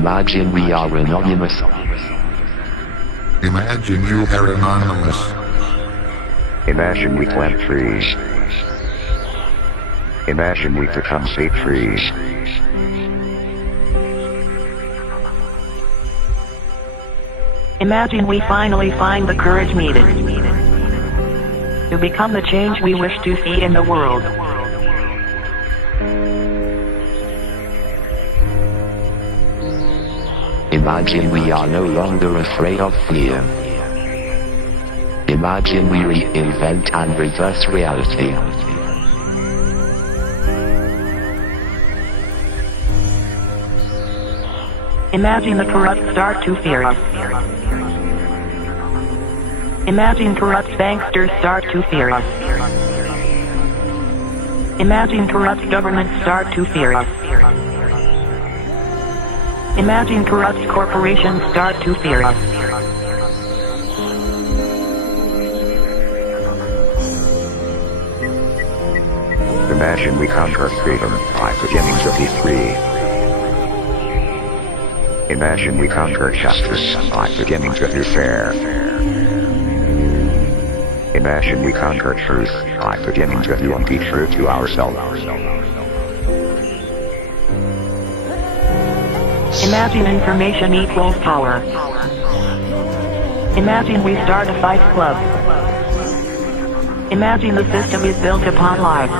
Imagine we are anonymous. Imagine you are anonymous. Imagine we plant trees. Imagine we become state trees. Imagine we finally find the courage needed to become the change we wish to see in the world. Imagine we are no longer afraid of fear. Imagine we reinvent and reverse reality. Imagine the corrupt start to fear us. Imagine corrupt banksters start to fear us. Imagine corrupt governments start to fear us. Imagine corrupt corporations start to fear us. Imagine we conquer freedom by beginning to be free. Imagine we conquer justice by beginning to be fair. Imagine we conquer truth by beginning to do and be true to ourselves. Imagine information equals power. Imagine we start a fight club. Imagine the system is built upon lies.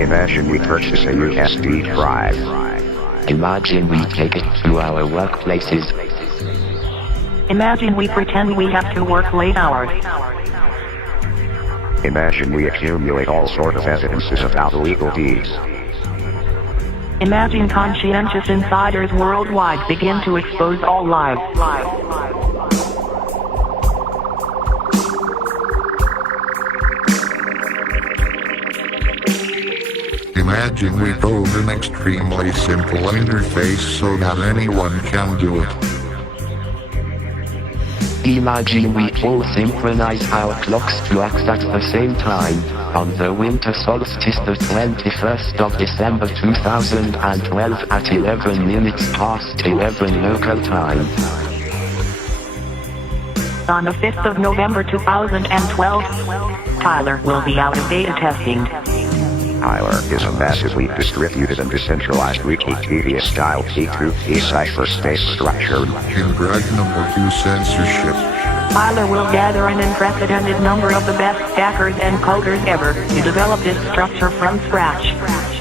Imagine we purchase a USB drive. Imagine we take it to our workplaces. Imagine we pretend we have to work late hours. Imagine we accumulate all sort of evidences about illegal deeds. Imagine conscientious insiders worldwide begin to expose all lies. Imagine we build an extremely simple interface so that anyone can do it. Imagine we all synchronize our clocks to act at the same time, on the winter solstice the 21st of December 2012 at 11 minutes past 11 local time. On the 5th of November 2012, Tyler will be out of beta testing. Tyler is a massively distributed and decentralized Wikipedia-style P2P cipher-space structure. Impregnable to censorship. Tyler will gather an unprecedented number of the best stackers and coders ever to develop this structure from scratch.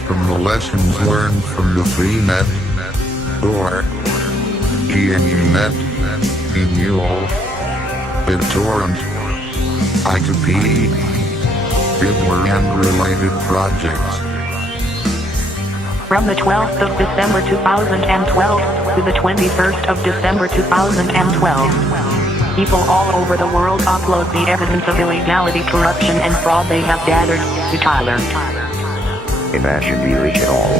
From the lessons learned from the freenet, or GNUnet, Mule, BitTorrent, I2P, Fiddler and related projects. From the 12th of December 2012 to the 21st of December 2012, people all over the world upload the evidence of illegality, corruption, and fraud they have gathered to Tyler. Imagine we reach it all.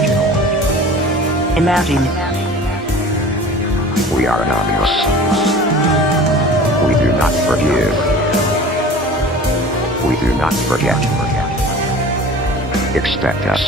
Imagine. We are anonymous. We do not forgive. We do not forget. Expect us.